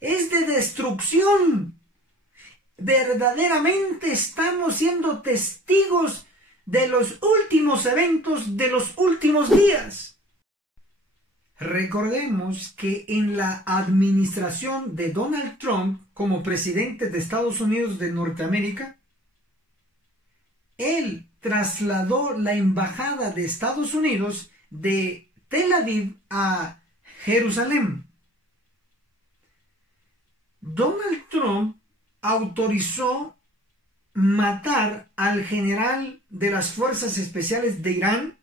es de destrucción. Verdaderamente estamos siendo testigos de los últimos eventos de los últimos días. Recordemos que en la administración de Donald Trump como presidente de Estados Unidos de Norteamérica, él trasladó la embajada de Estados Unidos de Tel Aviv a Jerusalén. Donald Trump autorizó matar al general de las fuerzas especiales de Irán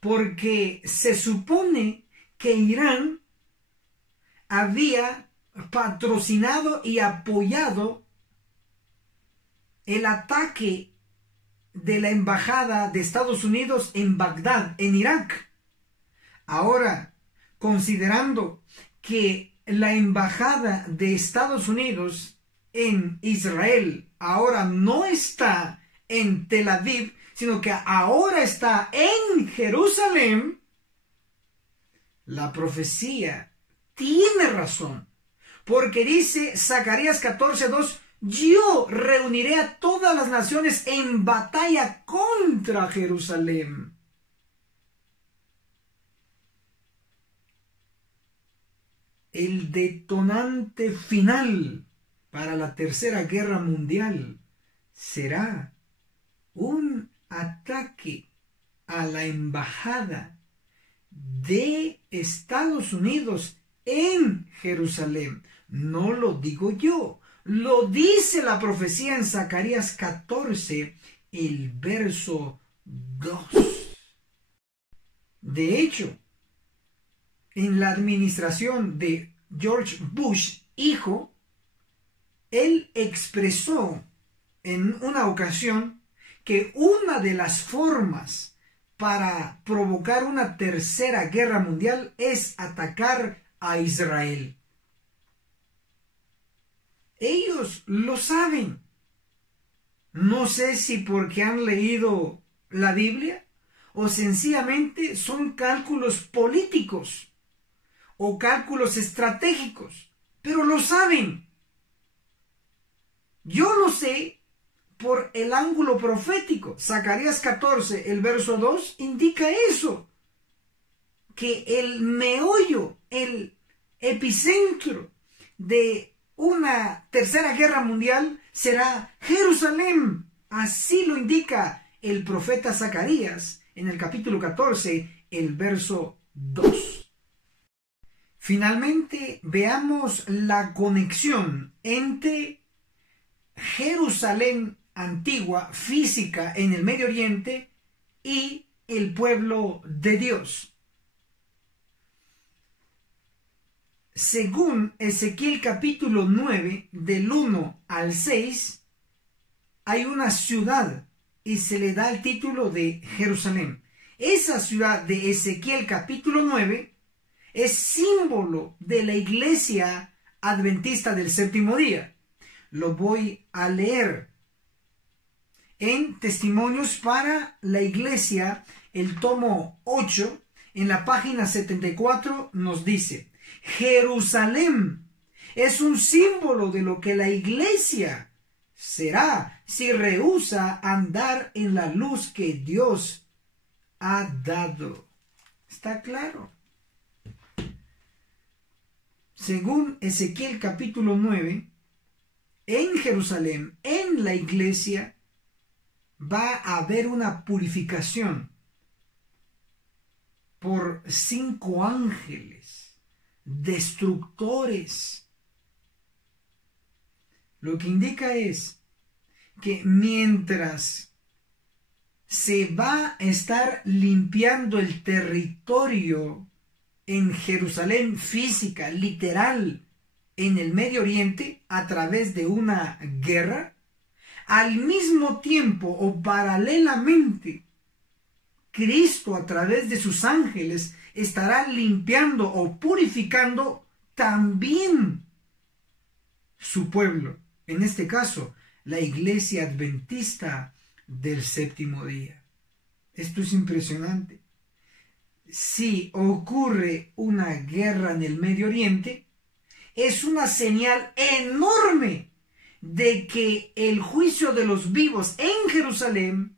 porque se supone que Irán había patrocinado y apoyado el ataque de la embajada de Estados Unidos en Bagdad, en Irak. Ahora, considerando que la embajada de Estados Unidos en Israel ahora no está en Tel Aviv, sino que ahora está en Jerusalén, la profecía tiene razón. Porque dice Zacarías 14:2, yo reuniré a todas las naciones en batalla contra Jerusalén. El detonante final para la Tercera Guerra Mundial será un ataque a la embajada de Estados Unidos en Jerusalén. No lo digo yo, lo dice la profecía en Zacarías 14, el verso 2. De hecho, en la administración de George Bush, hijo, él expresó en una ocasión que una de las formas para provocar una tercera guerra mundial es atacar a Israel. Ellos lo saben. No sé si porque han leído la Biblia o sencillamente son cálculos políticos o cálculos estratégicos, pero lo saben. Yo lo sé por el ángulo profético. Zacarías 14, el verso 2, indica eso, que el meollo, el epicentro de una tercera guerra mundial será Jerusalén. Así lo indica el profeta Zacarías en el capítulo 14, el verso 2. Finalmente, veamos la conexión entre Jerusalén antigua, física, en el Medio Oriente y el pueblo de Dios. Según Ezequiel capítulo 9, del 1 al 6, hay una ciudad y se le da el título de Jerusalén. Esa ciudad de Ezequiel capítulo 9 es símbolo de la iglesia adventista del séptimo día. Lo voy a leer en Testimonios para la Iglesia, el tomo 8, en la página 74, nos dice: Jerusalén es un símbolo de lo que la iglesia será si rehúsa andar en la luz que Dios ha dado. ¿Está claro? Según Ezequiel capítulo 9, en Jerusalén, en la iglesia, va a haber una purificación por 5 ángeles destructores. Lo que indica es que mientras se va a estar limpiando el territorio en Jerusalén física, literal, en el Medio Oriente, a través de una guerra, al mismo tiempo o paralelamente, Cristo a través de sus ángeles estará limpiando o purificando también su pueblo, en este caso, la iglesia adventista del séptimo día. Esto es impresionante. Si ocurre una guerra en el Medio Oriente, es una señal enorme de que el juicio de los vivos en Jerusalén,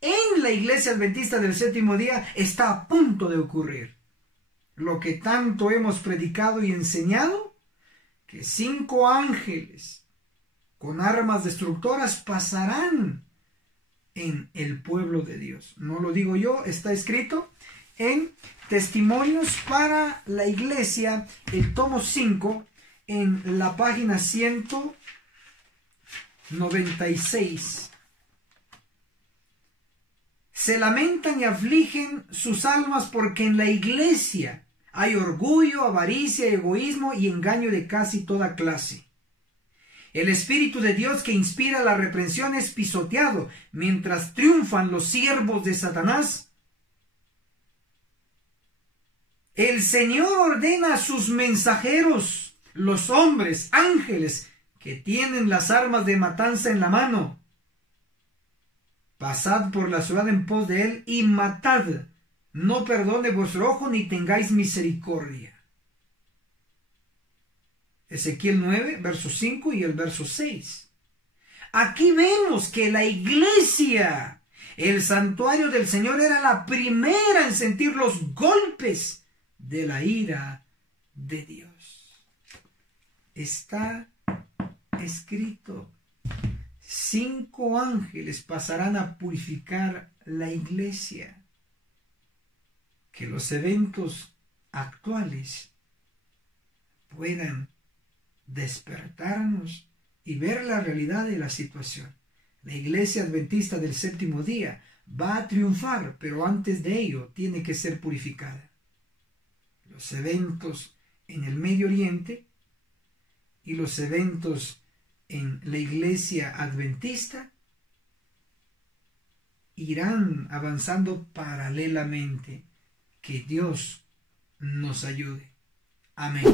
en la iglesia adventista del séptimo día, está a punto de ocurrir. Lo que tanto hemos predicado y enseñado, que 5 ángeles con armas destructoras pasarán en el pueblo de Dios. No lo digo yo, está escrito en Testimonios para la Iglesia, el tomo 5, en la página 196. Se lamentan y afligen sus almas porque en la iglesia hay orgullo, avaricia, egoísmo y engaño de casi toda clase. El Espíritu de Dios que inspira la reprensión es pisoteado, mientras triunfan los siervos de Satanás. El Señor ordena a sus mensajeros, los hombres, ángeles, que tienen las armas de matanza en la mano, Pasad por la ciudad en pos de él y matad. No perdone vuestro ojo ni tengáis misericordia. Ezequiel 9, verso 5 y el verso 6. Aquí vemos que la iglesia, el santuario del Señor, era la primera en sentir los golpes de la ira de Dios. Está escrito: 5 ángeles pasarán a purificar la iglesia. Que los eventos actuales puedan despertarnos y ver la realidad de la situación. La iglesia adventista del séptimo día va a triunfar, pero antes de ello tiene que ser purificada. Los eventos en el Medio Oriente y los eventos en la iglesia adventista irán avanzando paralelamente. Que Dios nos ayude. Amén.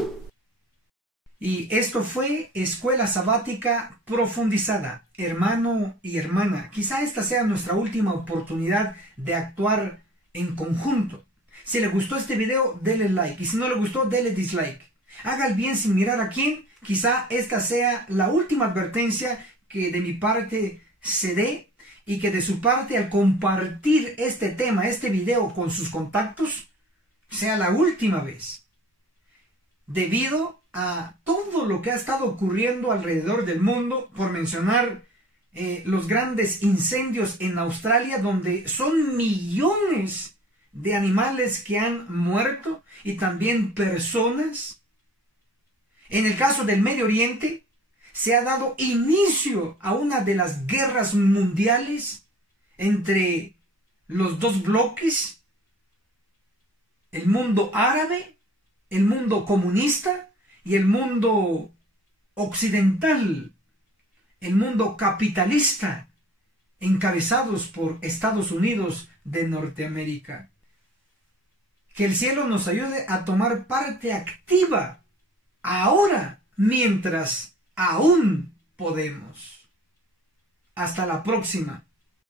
Y esto fue Escuela Sabática Profundizada. Hermano y hermana, quizá esta sea nuestra última oportunidad de actuar en conjunto. Si le gustó este video, dele like. Y si no le gustó, dele dislike. Haga el bien sin mirar a quién. Quizá esta sea la última advertencia que de mi parte se dé, y que de su parte, al compartir este tema, este video con sus contactos, sea la última vez. Debido a todo lo que ha estado ocurriendo alrededor del mundo, por mencionar los grandes incendios en Australia, donde son millones de animales que han muerto y también personas. En el caso del Medio Oriente, se ha dado inicio a una de las guerras mundiales entre los dos bloques, el mundo árabe, el mundo comunista y el mundo occidental, el mundo capitalista, encabezados por Estados Unidos de Norteamérica. Que el cielo nos ayude a tomar parte activa ahora, mientras aún podemos. Hasta la próxima.